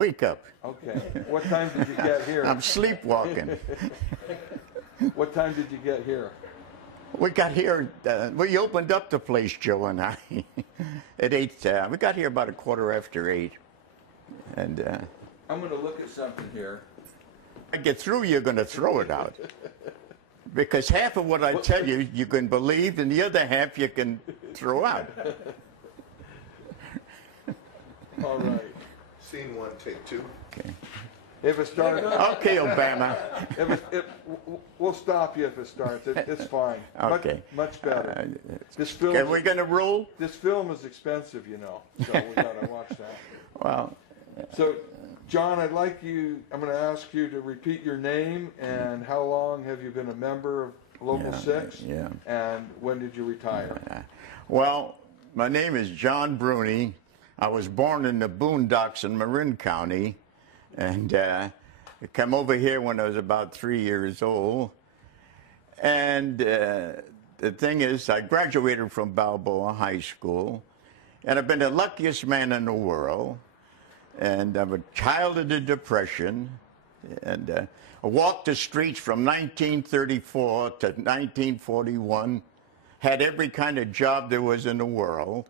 Wake up. Okay. What time did you get here? I'm sleepwalking. What time did you get here? We got here, we opened up the place, Joe and I, at 8. We got here about 8:15. And I'm going to look at something here. I get through, you're going to throw it out. Because half of what I tell you, you can believe, and the other half you can throw out. All right. Scene 1, take 2. Okay. If it starts, Okay, Obama. we'll stop you if it starts. It's fine. Okay. Much better. This film. Are we going to rule? This film is expensive, you know. So we got to watch that. Well. So, John, I'm going to ask you to repeat your name and how long have you been a member of Local 6? Yeah. And when did you retire? Well, my name is John Bruni. I was born in the boondocks in Marin County. And I came over here when I was about 3 years old. And the thing is, I graduated from Balboa High School. And I've been the luckiest man in the world. And I'm a child of the Depression. And I walked the streets from 1934 to 1941. Had every kind of job there was in the world.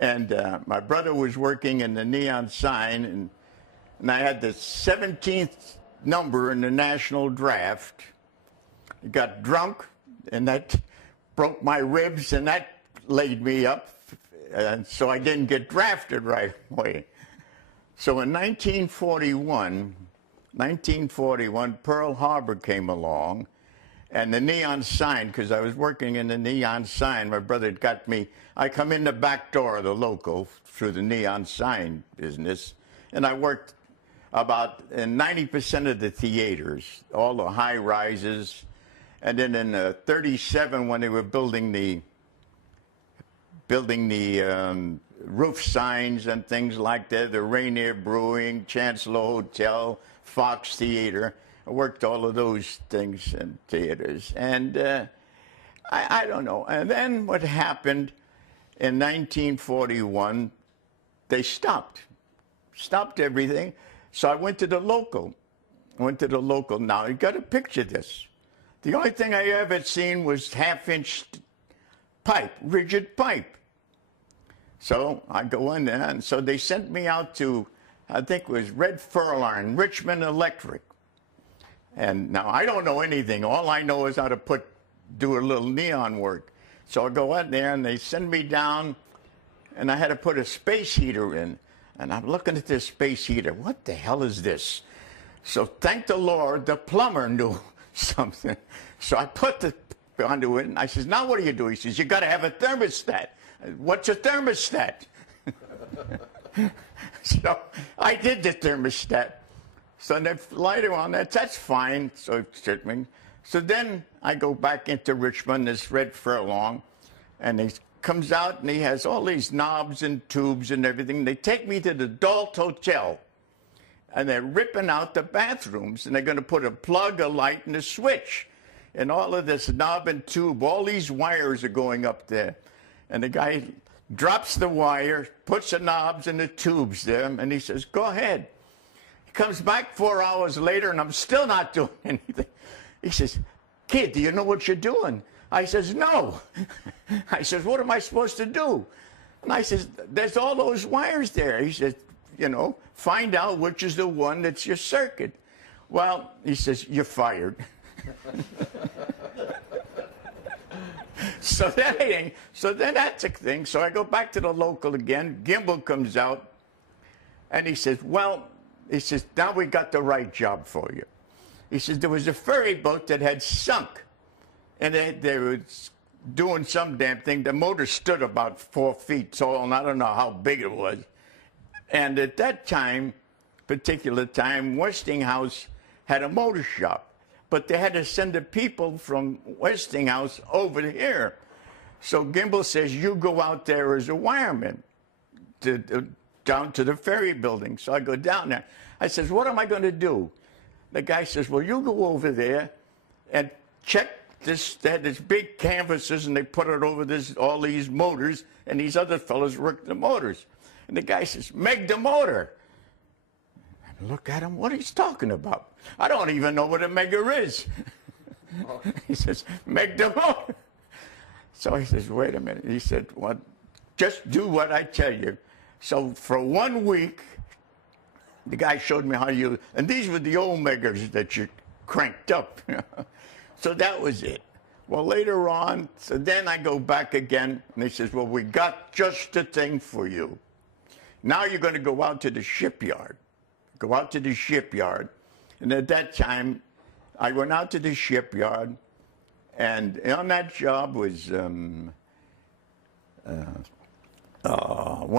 And my brother was working in the neon sign. And I had the 17th number in the national draft. I got drunk, and that broke my ribs, and that laid me up. And so I didn't get drafted right away. So in 1941, Pearl Harbor came along, and the neon sign, because I was working in the neon sign, my brother got me. I come in the back door of the local through the neon sign business, and I worked about in 90% of the theaters, all the high rises, and then in '37 when they were building the roof signs and things like that, the Rainier Brewing, Chancellor Hotel, Fox Theater. I worked all of those things in theaters, and I don't know. And then what happened in 1941? They stopped everything. So I went to the local. Now, you got to picture this. The only thing I ever seen was half-inch pipe, rigid pipe. So I go in there, and so they sent me out to, I think it was Red Furlong, Richmond Electric. And now I don't know anything. All I know is how to do a little neon work. So I go out there, and they send me down, and I had to put a space heater in. And I'm looking at this space heater. What the hell is this? So thank the Lord, the plumber knew something. So I put the conduit in. I says, now what do you do? He says, you got to have a thermostat. What's a thermostat? So I did the thermostat. So then later on, that's fine. So then I go back into Richmond, this Red Furlong, and he comes out and he has all these knobs and tubes and everything. They take me to the Adult Hotel, and they're ripping out the bathrooms, and they're going to put a plug, a light, and a switch. And all of this knob and tube, all these wires are going up there. And the guy drops the wire, puts the knobs and the tubes there, and he says, go ahead. He comes back 4 hours later, and I'm still not doing anything. He says, kid, do you know what you're doing? I says, no. I says, what am I supposed to do? And I says, there's all those wires there. He says, you know, find out which is the one that's your circuit. Well, he says, you're fired. So then that's a thing. So I go back to the local again. Gimbel comes out, and he says, well, he says, now we got the right job for you. He says, there was a ferry boat that had sunk. And they were doing some damn thing. The motor stood about 4 feet tall, and I don't know how big it was. And at that particular time, Westinghouse had a motor shop. But they had to send the people from Westinghouse over here. So Gimbel says, you go out there as a wireman down to the ferry building. So I go down there. I says, what am I going to do? The guy says, well, you go over there and check this. They had this big canvases, and they put it over all these motors, and these other fellows work the motors. And the guy says, make the motor. Look at him, what he's talking about. I don't even know what a megger is. He says, meg the motor. So he says, wait a minute. He said, well, just do what I tell you. So for 1 week, the guy showed me how to use, and these were the old meggers that you cranked up. So that was it. Well, later on, so then I go back again, and he says, well, we got just the thing for you. Now you're going to go out to the shipyard. Go out to the shipyard. And at that time, I went out to the shipyard, and on that job was one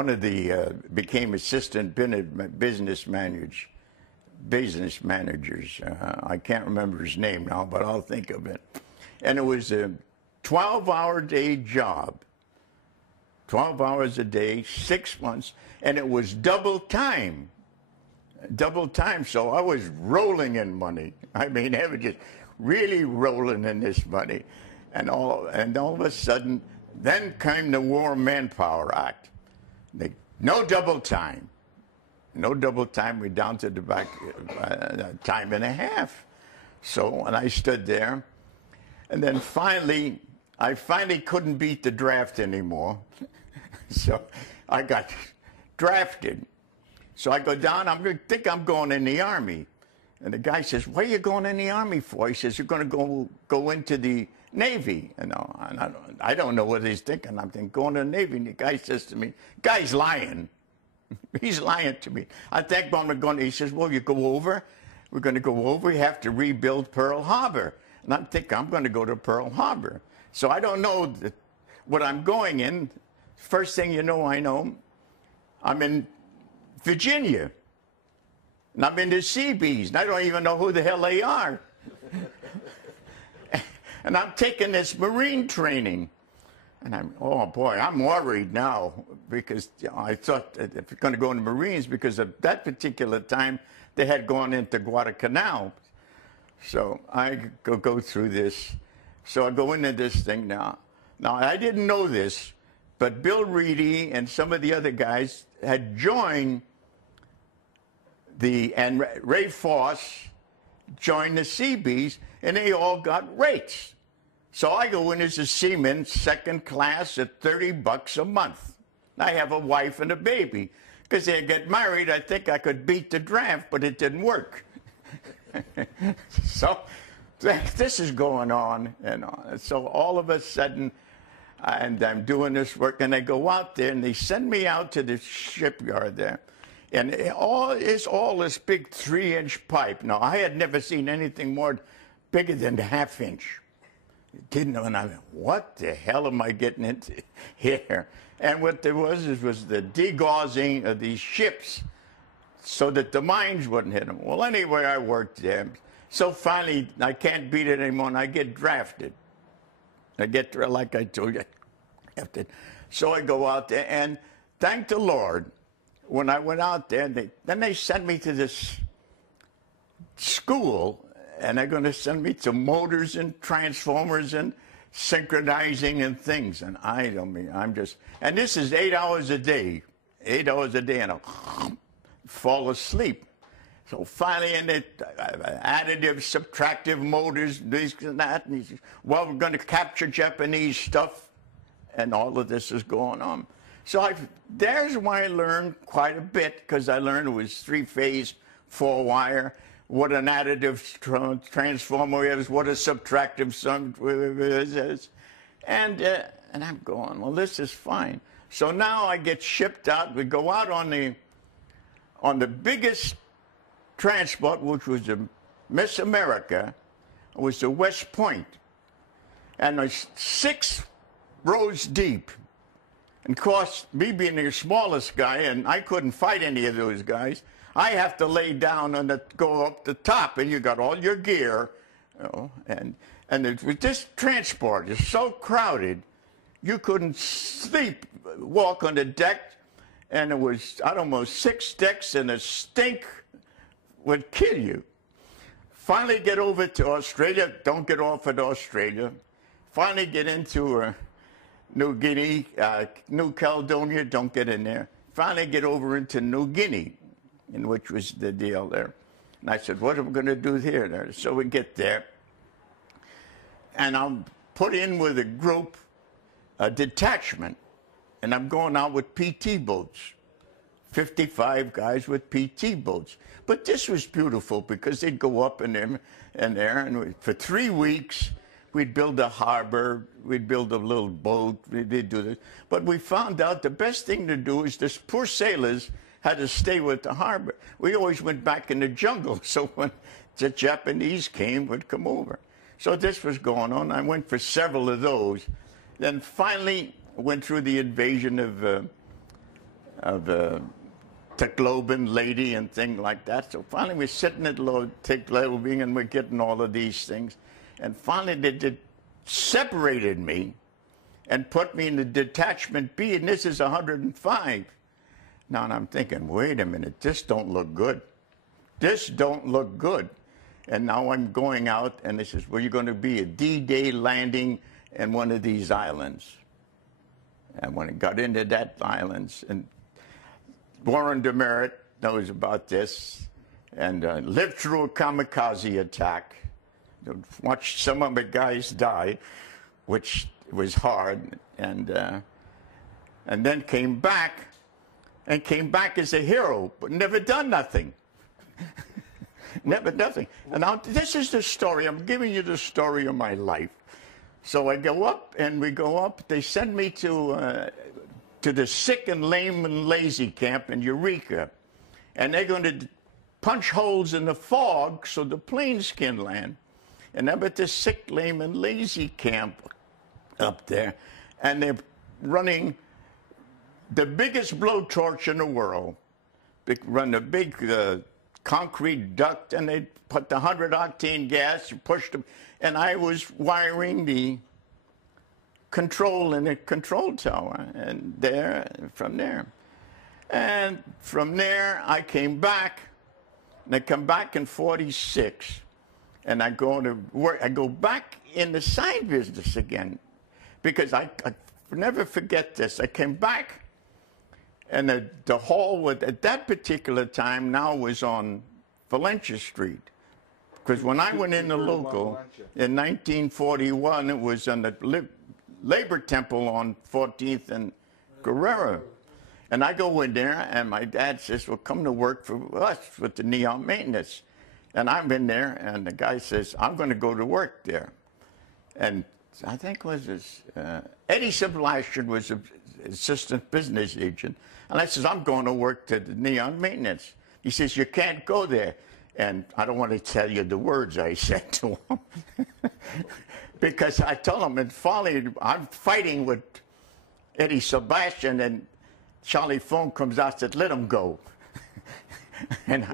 of the became assistant business managers. I can't remember his name now, but I'll think of it. And it was a 12-hour day job, 12 hours a day, 6 months, and it was double time. Double time, so I was rolling in money. I mean, I was just really rolling in this money. And all of a sudden, then came the War Manpower Act. No double time. No double time. We're down to the back time and a half. So, and I stood there. And then finally, I couldn't beat the draft anymore. So I got drafted. So I go down, think I'm going in the Army. And the guy says, what are you going in the Army for? He says, you're going to go into the Navy. And I don't know what he's thinking. I'm thinking, going to the Navy. And the guy says to me, guy's lying. He's lying to me. I think I'm going to, he says, well, you go over. We're going to go over. You have to rebuild Pearl Harbor. And I'm thinking, I'm going to go to Pearl Harbor. So I don't know what I'm going in. First thing you know, I know, I'm in Virginia. And I'm in the Seabees, and I don't even know who the hell they are. And I'm taking this Marine training. And oh boy, I'm worried now because I thought if you're going to go into Marines, because at that particular time, they had gone into Guadalcanal. So I go through this. So I go into this thing now. Now, I didn't know this, but Bill Reedy and some of the other guys had joined and Ray Foss joined the Seabees, and they all got rates. So I go in as a seaman, second class at $30 a month. I have a wife and a baby. Because they get married, I think I could beat the draft, but it didn't work. So this is going on, and so all of a sudden, and I'm doing this work, and I go out there, and they send me out to the shipyard there. And it's all this big 3-inch pipe. Now, I had never seen anything more bigger than the 1/2 inch. Didn't know, and I went, what the hell am I getting into here? And what there was the degaussing of these ships so that the mines wouldn't hit them. Well, anyway, I worked there. So finally, I can't beat it anymore, and I get drafted. I get, like I told you, so I go out there, and thank the Lord, when I went out there, then they sent me to this school, and they're going to send me to motors and transformers and synchronizing and things. And and this is 8 hours a day, 8 hours a day, and I'll fall asleep. So finally, additive, subtractive motors, this and that. And he says, well, we're going to capture Japanese stuff, and all of this is going on. So there's where I learned quite a bit, because I learned it was 3-phase, 4-wire, what an additive transformer is, what a subtractive sum is. And I'm going, well, this is fine. So now I get shipped out. We go out on the biggest transport, which was the Miss America, was the West Point. And it's 6 rows deep. And of course, me being the smallest guy, and I couldn't fight any of those guys, I have to lay down and go up the top, and you got all your gear, and with this transport is so crowded, you couldn't sleep, walk on the deck, and it was, I don't know, 6 decks, and the stink would kill you. Finally get over to Australia, don't get off at Australia. Finally get into New Guinea, New Caledonia, don't get in there. Finally get over into New Guinea. and which was the deal there. And I said, what are we going to do here? So we get there, and I'm put in with a group, a detachment, and I'm going out with PT boats, 55 guys with PT boats. But this was beautiful because they'd go up in there, and for 3 weeks, we'd build a harbor, we'd build a little boat, we'd do this. But we found out the best thing to do is this poor sailors had to stay with the harbor. We always went back in the jungle, so when the Japanese came, we'd come over. So this was going on. I went for several of those. Then finally went through the invasion of Tacloban lady and things like that. So finally we're sitting at Tacloban and we're getting all of these things. And finally they separated me and put me in the detachment B, and this is 105. Now, and I'm thinking, wait a minute, this don't look good. This don't look good. And now I'm going out, and this is where you're going to be a D-Day landing in one of these islands. And when I got into that islands, and Warren Demerit knows about this, and lived through a kamikaze attack. Watched some of the guys die, which was hard, and then came back as a hero, but never done nothing. Never nothing. And now this is the story. I'm giving you the story of my life. So I go up, and we go up. They send me to the sick and lame and lazy camp in Eureka, and they're going to punch holes in the fog so the planes can land. And I'm at this sick, lame, and lazy camp up there, and they're running the biggest blowtorch in the world. They run a big concrete duct, and they put the 100-octane gas and pushed them. And I was wiring the control in the control tower, and from there. And from there, I came back, and I come back in 46. And I go to work. I go back in the sign business again, because I never forget this. I came back, and the hall at that particular time now was on Valencia Street, because when I went in the local in 1941, it was on the Labor Temple on 14th and Guerrero. And I go in there, and my dad says, well, come to work for us with the neon maintenance. And I'm in there, and the guy says, I'm going to go to work there. And I think Eddie Sebastian was an assistant business agent. And I says, I'm going to work to the neon maintenance. He says, you can't go there. And I don't want to tell you the words I said to him. Because I told him, and finally, I'm fighting with Eddie Sebastian, and Charlie Fong comes out and said, let him go. And